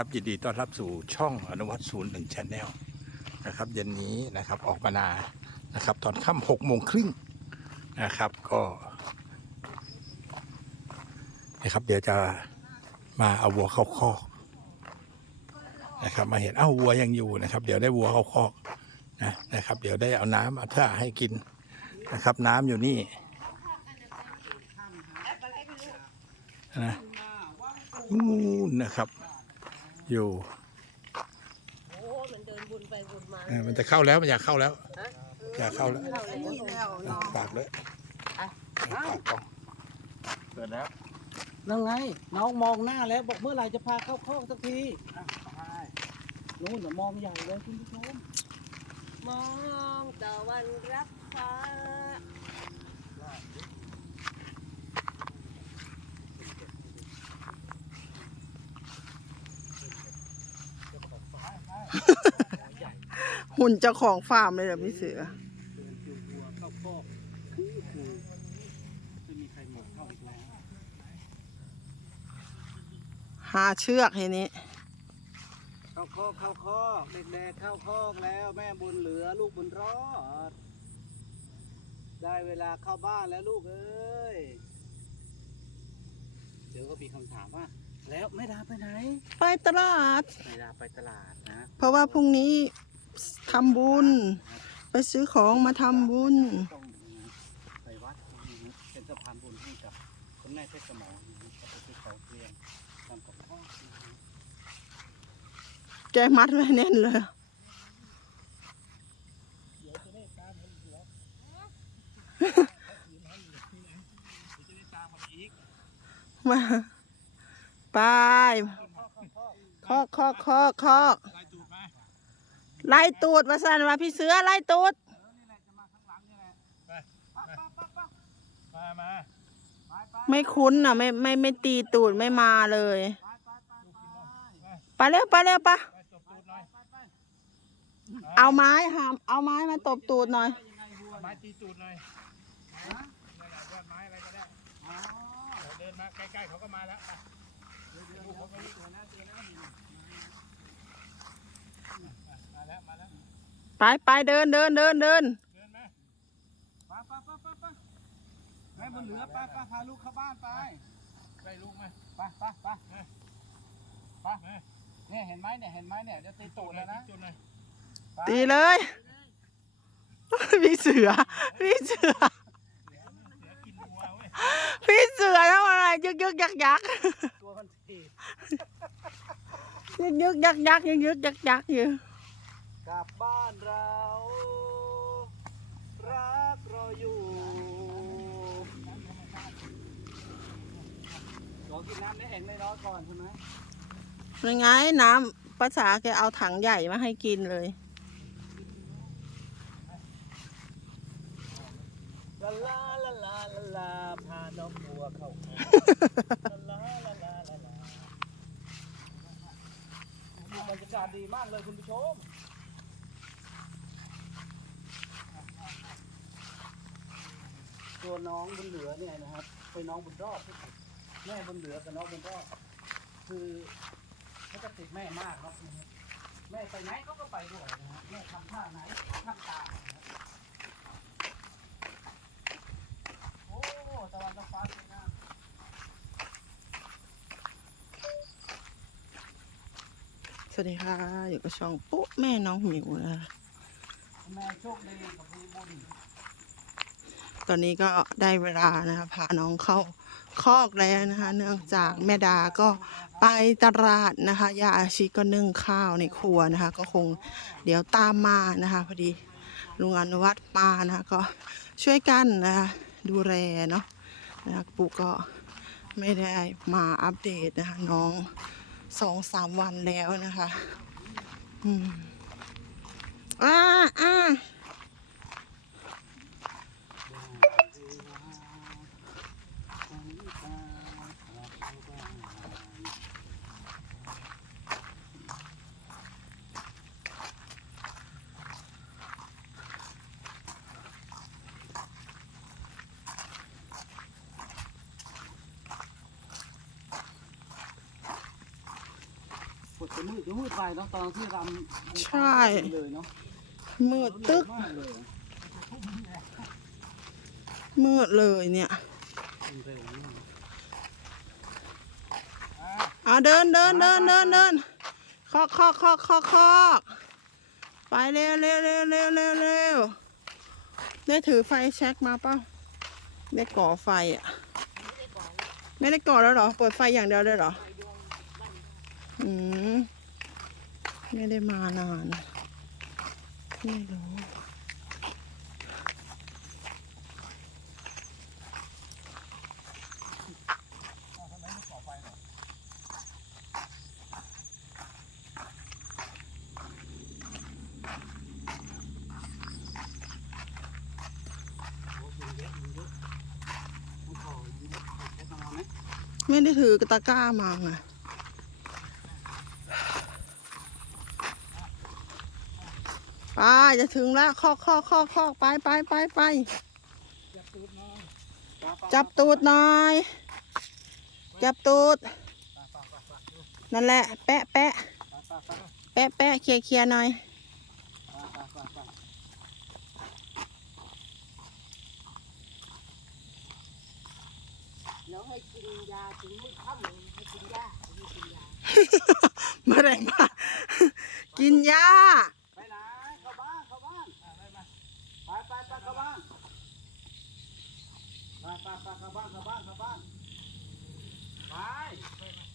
ครับยินดีต้อนรับสู่ช่องอนุวัตศูนย์หนึ่งชนแนลนะครับเย็นนี้นะครับออกมานานะครับ ตอนค่ำหกโมงครึ่งนะครับก็นะครับ เดี๋ยวจะมาเอาวัวเข้าคอกนะครับ มาเห็นเอ้าวัวยังอยู่นะครับ เดี๋ยวได้วัวเข้าคอกนะนะครับ เดี๋ยวได้เอาน้ำเอาท่าให้กินนะครับ น้ำอยู่นี่นะนู่นนะครับ อยู่โอ้มันเดินวนไปวนมาเออมันจะเข้าแล้วมันอยากเข้าแล้วฮะอยากเข้าแล้วเข้าแล้วอะฝากเลยฝากกล้องเปิดแล้วนั่งไงน้องมองหน้าแล้วบอกเมื่อไหร่จะพาเข้าคอกสักทีอะไปนู่นน่ะมองใหญ่เลยคุณผู้ชมมองตะวันรับฟ้า หุ่นเจ้าของฟาร์มเลยเหรอพี่เสือเดินจูงวัวเข้าคอกคือคือไม่มีใครหมดเข้าอีกแล้วหาเชือกทีนี้ เข้าคอกเข้าคอกเด็กๆเข้าคอกแล้วแม่บุญเหลือลูกบุญรอด ได้เวลาเข้าบ้านแล้วลูกเอ้ยเดี๋ยวก็มีคำถามว่า แล้วแม่ดาไปไหนไปตลาด แม่ดาไปตลาดนะ เพราะว่าพรุ่งนี้ ทำบุญ ไปซื้อของมาทำบุญ ต้องไปวัดเป็นสะพานบุญให้กับคุณแม่เพชรสมองก็ไปซื้อของเตรียมทำกับข้าวแกมัดไว้แน่นเลย มาไปคอกคอกคอกคอก ไล่ตูดมาสั่นมาพี่เสือไล่ตูดมามาไม่คุ้นอะไม่ไม่ไม่ตีตูดไม่มาเลยไปเร็วไปเร็วปะไปตบตูดหน่อยเอาไม้หามเอาไม้มาตบตูดหน่อยไม้ตีตูดหน่อยนั่นแหละยอดไม้อะไรก็ได้เดินมาใกล้ๆเขาก็มาแล้วไปดูเขาไปอีก มาแล้วมาแล้วไปไปเดินเดินเดินเดินเดินมาไปไปไปไปไปแม่บุญเหลือไปไปพาลูกเข้าบ้านไปใกล้ลูกมาไปไปไปไปเนี่ยเห็นไหมเนี่ยเห็นไหมเนี่ยเดี๋ยวตีตูดแล้วนะตูดหน่อยตีเลยพี่เสือพี่เสือเสือกินวัวเว้ยพี่เสือทำอะไรยึกยึกยักยักตัวมันทียึกยึกยักยักยึกยึกยักยักอยู่ กลับบ้านเรา รักรออยู่ขอกินน้ำได้เห็นไม่น้อยก่อนใช่ไหมยังไงน้ำภาษาแกเอาถังใหญ่มาให้กินเลยลาลาลาลาลาลาพาน้องบัวเข้าหาลาลาลาลาลาลาบรรยากาศดีมากเลยคุณผู้ชม ตัวน้องบุญเหลือเนี่ยนะครับเป็นน้องบุญรอดที่สุดแม่บุญเหลือกับน้องบุญรอดคือเขาจะติดแม่มากครับนะครับแม่ไปไหนเขาก็ไปด้วยนะฮะแม่ทำท่าไหนทำตาโอ้ตะวันตกฟ้าสวยงามสวัสดีค่ะ อยู่กับช่องปุ๊แม่น้องหมิวนะคะแม่โชคดีกับพี่บุญ ตอนนี้ก็ได้เวลานะคะพาน้องเข้าคอกแล้วนะคะ เนื่องจากแม่ดาก็ไปตลาดนะคะยาอาชีก็นึ่งข้าวในครัวนะคะ ก็คงเดี๋ยวตามมานะคะพอดีลุงอนุวัฒน์มานะคะก็ช่วยกันนะคะดูแลเนาะนะคะปู่ก็ไม่ได้มาอัปเดตนะคะ น้องสองสามวันแล้วนะคะ อืม มืดมืดไปเนาะตอนที่รำใช่ เลยเนาะมืดตึ๊กมากเลยมืดเลยเนี่ยเร็วมากเอาเดินเดินเดินเดินเดินคอกคอกคอกคอกคอกไปเร็วเร็วเร็วเร็วเร็วเร็วได้ถือไฟแช็กมาเปล่าได้ก่อไฟอะ ไม่ได้ก่อแล้วเหรอ เปิดไฟอย่างเดียวเลยเหรอ อืม ไม่ได้มานาน ไม่รู้ไมไม่ได้ถือกตะกร้ามาไง ไปจะถึงแล้วคอกคอกคอกคอกไปไปไปไปจับตูดหน่อย จับตูด นั่นแหละ แปะแปะแปะแปะเคลียร์เคลียร์หน่อยแล้วให้กินยาถึงมืดค่ำให้กินยาให้กินยามื่ไหร่มากินยาบ้านเข้าบ้านไปไปไปไปเข้าบ้าน ไปไปไปเข้าบ้านเข้าบ้านเข้าบ้านไป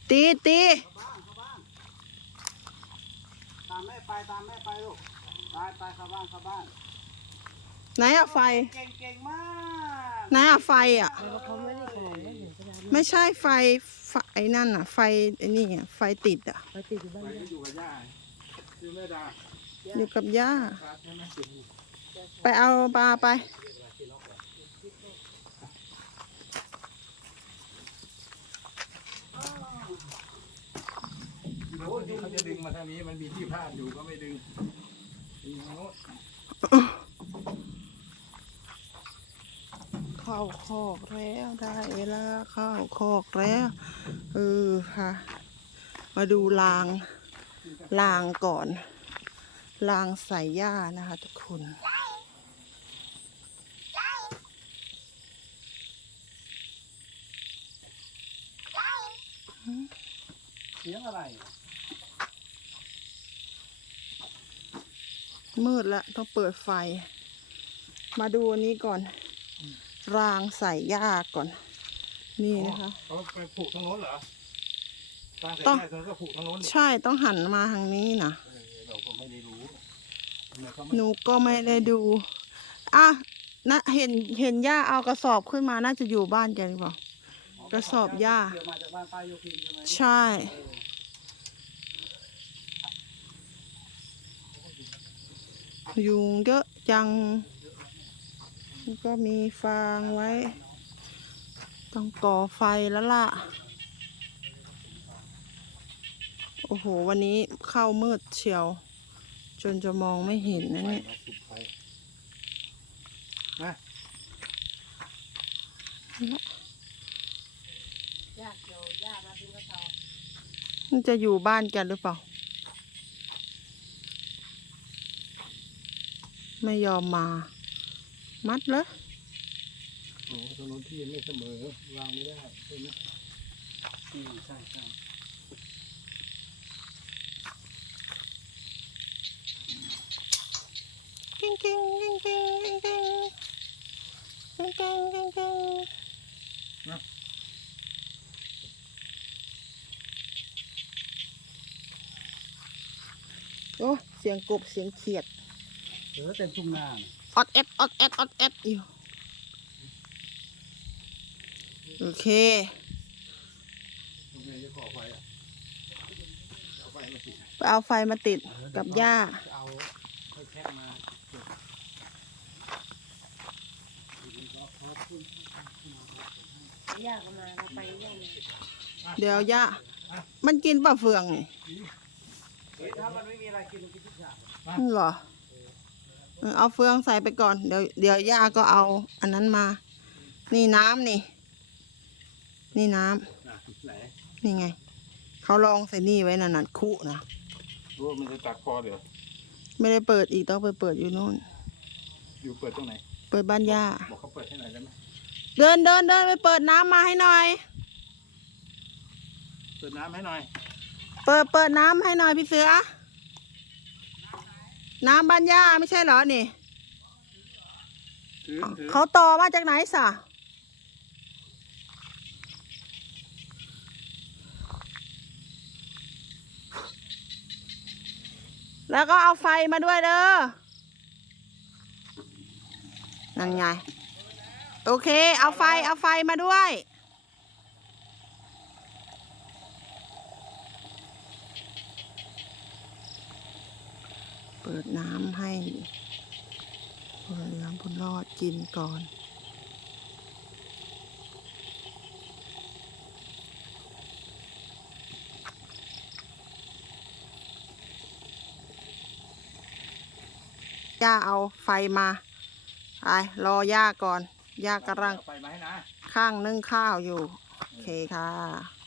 ตีตีเข้าบ้านเข้าบ้านตามแม่ไปตามแม่ไปลูกไปไปเข้าบ้านเข้าบ้านไหนอะไฟเก่งเก่งมากไหนอะไฟอะแล้วเขาไม่ได้ของไม่เห็นขนาดนี้ไม่ใช่ไฟไฟไอ้นั่นอะไฟไอ้นี่อะไฟติดอะไปติดอยู่บ้านไปอยู่กับย่าคือแม่ดาอยู่กับย่า ครับใช่ไหม ไปเอาปลาไป โน้ตที่เขาจะดึงมาทางนี้มันมีที่พาดอยู่ก็ไม่ดึงดึงทางโน้นเข้าคอกแล้วได้เวลาเข้าคอกแล้วเออค่ะ มาดูรางรางก่อนรางใส่หญ้านะคะทุกคนเสียงอะไร มืดแล้วต้องเปิดไฟ มาดูอันนี้ก่อน รางใส่หญ้าก่อน นี่นะคะเขาไปผูกทางโน้นเหรอสร้างเสร็จต้องได้เธอก็ผูกทางโน้นใช่ต้องหันมาทางนี้นะเออเราก็ไม่ได้รู้ทำไมเขาหไม่นูก็ไม่ได้ดูอะนะเห็นเห็นย่าเอากระสอบขึ้นมาน่าจะอยู่บ้านแกหรือเปล่ากระสอบหญ้าเกี่ยวมาจากบ้านป้าโยคินใช่ไหม ใช่ ยุงเยอะจังแล้วก็มีฟางไว้ ต้องก่อไฟแล้วล่ะ โอ้โห วันนี้เข้ามืดเชียว จนจะมองไม่เห็นนะเนี่ยเราสุดไฟยาเกี่ยวยามาเป็นกระสอบมันจะอยู่บ้านกันหรือเปล่า ไม่ยอมมา มัดเลยโอ้ตรงโน้นที่ไม่เสมอวางไม่ได้ใช่ไหมอืมใช่ใช่กิ้งกิ้งกิ้งกิ้งกิ้งกิ้งกิ้งกิ้งกิ้งกิ้งโอ้เสียงกบเสียงเขียด เออเต็มทุ่งนาน่ะออดเอ็ดออดเอ็ดออดเอ็ดอยู่ โอเคทำไมจะขอไฟอะเอาไฟมาติดไปเอาไฟมาติดกับหญ้าจะเอาไปแค่มาเก็บยาก็มาเราไปยามาเดี๋ยวหญ้ามันกินปลาเฟืองนี่เฮ้ยถ้ามันไม่มีอะไรกินมันกินทุกอย่างเหรอ เออเอาเฟืองใส่ไปก่อน เดี๋ยวเดี๋ยวย่าก็เอา อันนั้นมา นี่น้ำนี่ นี่น้ำอะไหนนี่ไง เขาลองใส่นี่ไว้น่ะนัดคู่นะ รู้ว่ามันจะตัดคอเดี๋ยว ไม่ได้เปิดอีกต้องไปเปิดอยู่นู่น อยู่เปิดตรงไหน เปิดบ้านย่า บอกเขาเปิดให้หน่อยได้ไหมเดินเดินเดินไปเปิดน้ำมาให้หน่อย เปิดน้ำให้หน่อย เปิดเปิดน้ำให้หน่อยพี่เสือ น้ำบ้านย่าไม่ใช่เหรอนี่ถือถือเขาต่อมาจากไหนสะแล้วก็เอาไฟมาด้วยเด้อ นั่นไง โอเค เอาไฟ เอาไฟมาด้วย ปิดน้ำให้พลเรือนบุญรอดกินก่อน ย่าเอาไฟมาไปรอย่าก่อน ย่ากำลังเอาไฟมาให้นะ ข้างนึ่งข้าวอยู่ โอเคค่ะ